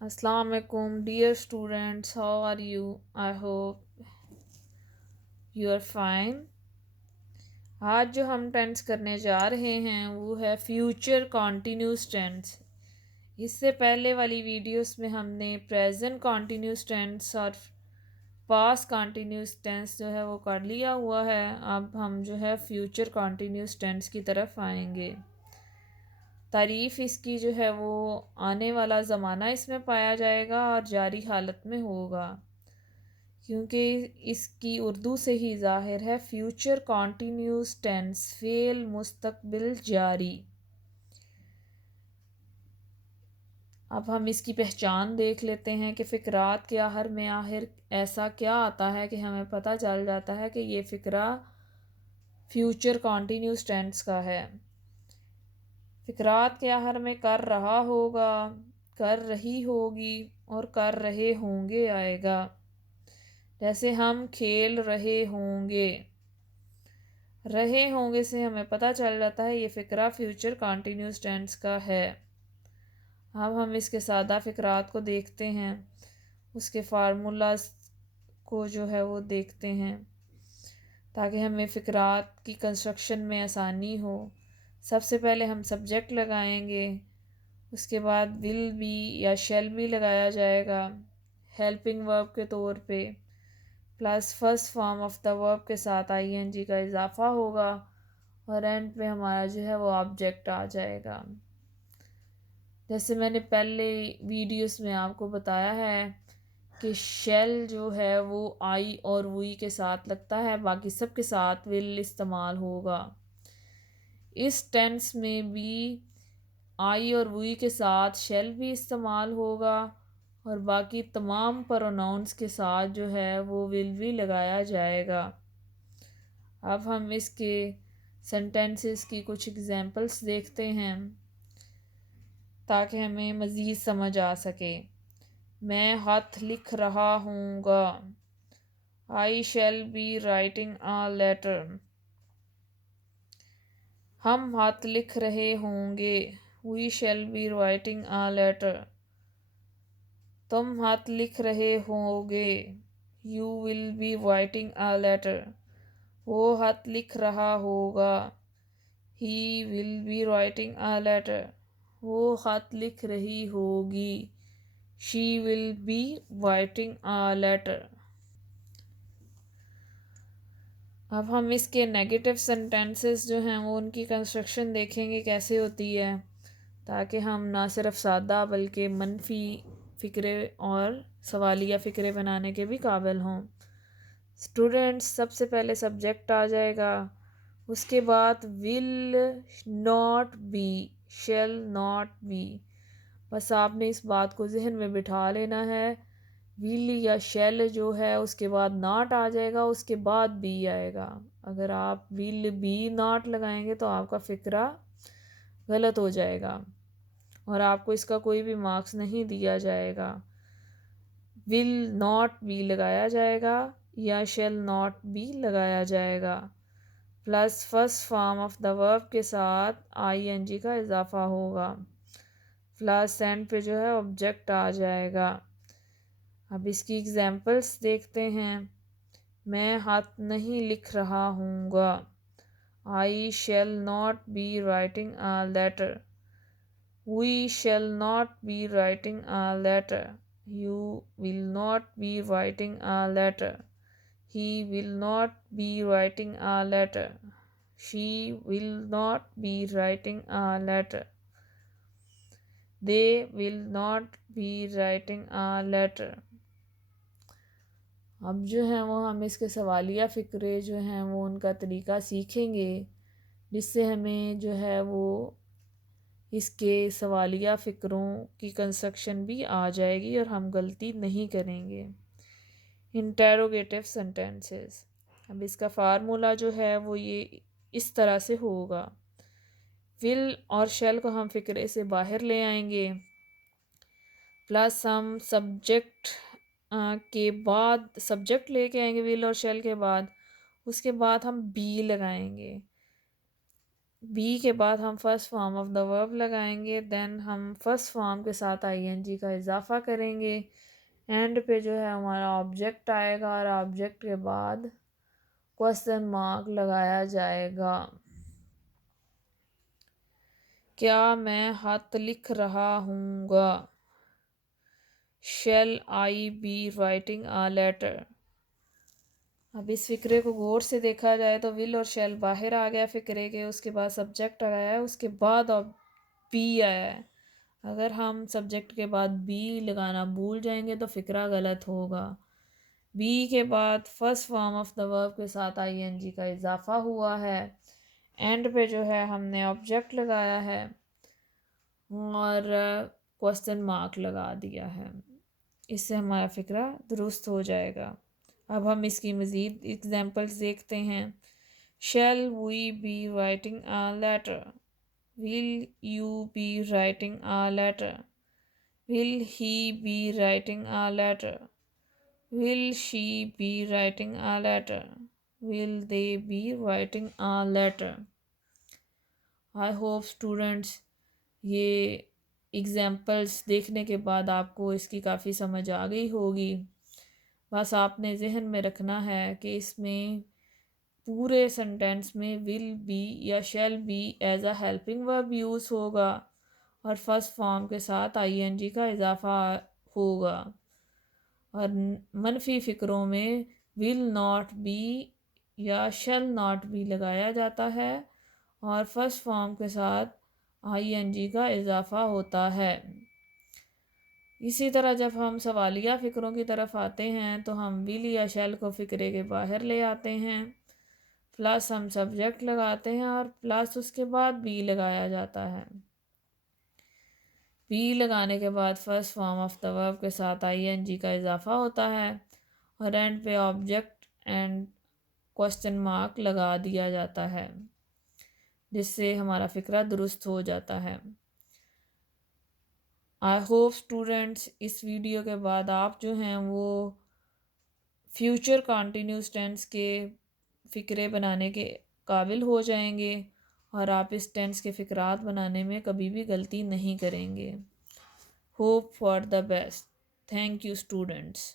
Assalamu alaikum, dear students. How are you? I hope you are fine. आज जो हम tense करने जा रहे हैं वो है फ्यूचर कॉन्टिन्यूस टेंस। इससे पहले वाली वीडियोस में हमने प्रेजेंट कॉन्टिन्यूस टेंस और पास्ट कॉन्टिन्यूस टेंस जो है वो कर लिया हुआ है। अब हम जो है फ्यूचर कॉन्टिन्यूस टेंस की तरफ आएंगे। तारीफ़ इसकी जो है वो आने वाला ज़माना इसमें पाया जाएगा और जारी हालत में होगा, क्योंकि इसकी उर्दू से ही ज़ाहिर है। फ्यूचर कॉन्टिन्यूस टेंस फ़ेल मुस्तकबिल जारी। अब हम इसकी पहचान देख लेते हैं कि फ़िक्रात के आखिर में आखिर ऐसा क्या आता है कि हमें पता चल जाता है कि ये फ़िक्रा फ्यूचर कॉन्टिन्यूस टेंस का है। फ़िक्रात के आखिर में कर रहा होगा, कर रही होगी और कर रहे होंगे आएगा। जैसे हम खेल रहे होंगे, रहे होंगे से हमें पता चल जाता है ये फ़िक्रा फ्यूचर कॉन्टिन्यूस टेंस का है। अब हम इसके सादा फ़िक्रात को देखते हैं, उसके फार्मूलाज को जो है वो देखते हैं ताकि हमें फ़िक्रात की कंस्ट्रक्शन में आसानी हो। सबसे पहले हम सब्जेक्ट लगाएंगे, उसके बाद विल बी या शैल बी लगाया जाएगा हेल्पिंग वर्ब के तौर पे, plus first form of the verb के साथ आईएनजी का इजाफा होगा और एंड पे हमारा जो है वो ऑब्जेक्ट आ जाएगा। जैसे मैंने पहले वीडियोस में आपको बताया है कि शेल जो है वो आई और वी के साथ लगता है, बाकी सब के साथ विल इस्तेमाल होगा। इस टेंस में भी आई और वी के साथ शेल भी इस्तेमाल होगा और बाकी तमाम प्रोनाउंस के साथ जो है वो विल भी लगाया जाएगा। अब हम इसके सेंटेंसेस की कुछ एग्जांपल्स देखते हैं ताकि हमें मज़ीद समझ आ सके। मैं हाथ लिख रहा हूँगा, I shall be writing a letter. हम हाथ लिख रहे होंगे, we shall be writing a letter. तुम हाथ लिख रहे होगे, you will be writing a letter. वो हाथ लिख रहा होगा, he will be writing a letter. वो हाथ लिख रही होगी, she will be writing a letter. अब हम इसके नेगेटिव सेंटेंसेस जो हैं वो उनकी कंस्ट्रक्शन देखेंगे कैसे होती है, ताकि हम ना सिर्फ सादा बल्कि मनफी फ़िक्रे और सवालिया फ़िक्रे बनाने के भी काबिल हों। स्टूडेंट्स, सबसे पहले सब्जेक्ट आ जाएगा, उसके बाद will not B, shall not be. बस आपने इस बात को जहन में बिठा लेना है। विल या शेल जो है उसके बाद नॉट आ जाएगा, उसके बाद बी आएगा। अगर आप विल बी नॉट लगाएंगे तो आपका फ़िक्रा गलत हो जाएगा और आपको इसका कोई भी मार्क्स नहीं दिया जाएगा। विल नॉट बी लगाया जाएगा या शेल नॉट बी लगाया जाएगा, plus first form of the verb के साथ आईएनजी का इजाफा होगा, प्लस एंड पे जो है ऑब्जेक्ट आ जाएगा। अब इसकी एग्जांपल्स देखते हैं। मैं हाथ नहीं लिख रहा हूँगा, I shall not be writing a letter. We shall not be writing a letter. You will not be writing a letter. He will not be writing a letter. She will not be writing a letter. They will not be writing a letter. अब जो है वो हम इसके सवालिया फ़िक्रे जो हैं वो उनका तरीक़ा सीखेंगे, जिससे हमें जो है वो इसके सवालिया फ़िक्रों की कंस्ट्रक्शन भी आ जाएगी और हम गलती नहीं करेंगे। Interrogative sentences. अब इसका फार्मूला जो है वो ये इस तरह से होगा। विल और शेल को हम फ़िक्रे से बाहर ले आएंगे, प्लस हम सब्जेक्ट के बाद सब्जेक्ट लेके आएंगे विल और शेल के बाद, उसके बाद हम बी लगाएंगे। बी के बाद हम first form of the verb लगाएंगे, देन हम फर्स्ट फॉर्म के साथ आईएनजी का इजाफा करेंगे। एंड पे जो है हमारा ऑब्जेक्ट आएगा और ऑब्जेक्ट के बाद क्वेश्चन मार्क लगाया जाएगा। क्या मैं खत लिख रहा हूँगा? Shall I be writing a letter? अब इस फिक्रे को गौर से देखा जाए तो विल और शेल बाहर आ गया फिक्रे के, उसके बाद सब्जेक्ट आया है, उसके बाद अब बी आया है। अगर हम सब्जेक्ट के बाद बी लगाना भूल जाएंगे तो फिक्रा गलत होगा। बी के बाद first form of the verb के साथ आईएनजी का इजाफा हुआ है। एंड पे जो है हमने ऑब्जेक्ट लगाया है और क्वेश्चन मार्क लगा दिया है। इससे हमारा फिक्रा दुरुस्त हो जाएगा। अब हम इसकी मज़ीद एग्जांपल्स देखते हैं। Shall we be writing a letter? Will you be writing a letter? Will he be writing a letter? Will she be writing a letter? Will they be writing a letter? I hope students ये examples देखने के बाद आपको इसकी काफ़ी समझ आ गई होगी। बस आपने जहन में रखना है कि इसमें पूरे सेंटेंस में विल बी या shall be as a helping verb use होगा और फर्स्ट फॉर्म के साथ आईएनजी का इजाफा होगा। और मनफी फ़िक्रों में विल नॉट बी या शैल नॉट बी लगाया जाता है और फर्स्ट फॉर्म के साथ आईएनजी का इजाफा होता है। इसी तरह जब हम सवालिया फ़िक्रों की तरफ आते हैं तो हम विल या शैल को फ़िक्रे के बाहर ले आते हैं, प्लस हम सब्जेक्ट लगाते हैं और प्लस उसके बाद बी लगाया जाता है। बी लगाने के बाद first form of the verb के साथ आईएनजी का इजाफा होता है और एंड पे ऑब्जेक्ट एंड क्वेश्चन मार्क लगा दिया जाता है, जिससे हमारा फ़िक्रा दुरुस्त हो जाता है। आई होप स्टूडेंट्स इस वीडियो के बाद आप जो हैं वो फ्यूचर कॉन्टीन्यूस टेंस के फ़िक्रे बनाने के काबिल हो जाएंगे और आप इस टेंस के फ़िक्रात बनाने में कभी भी गलती नहीं करेंगे। Hope for the best. Thank you students.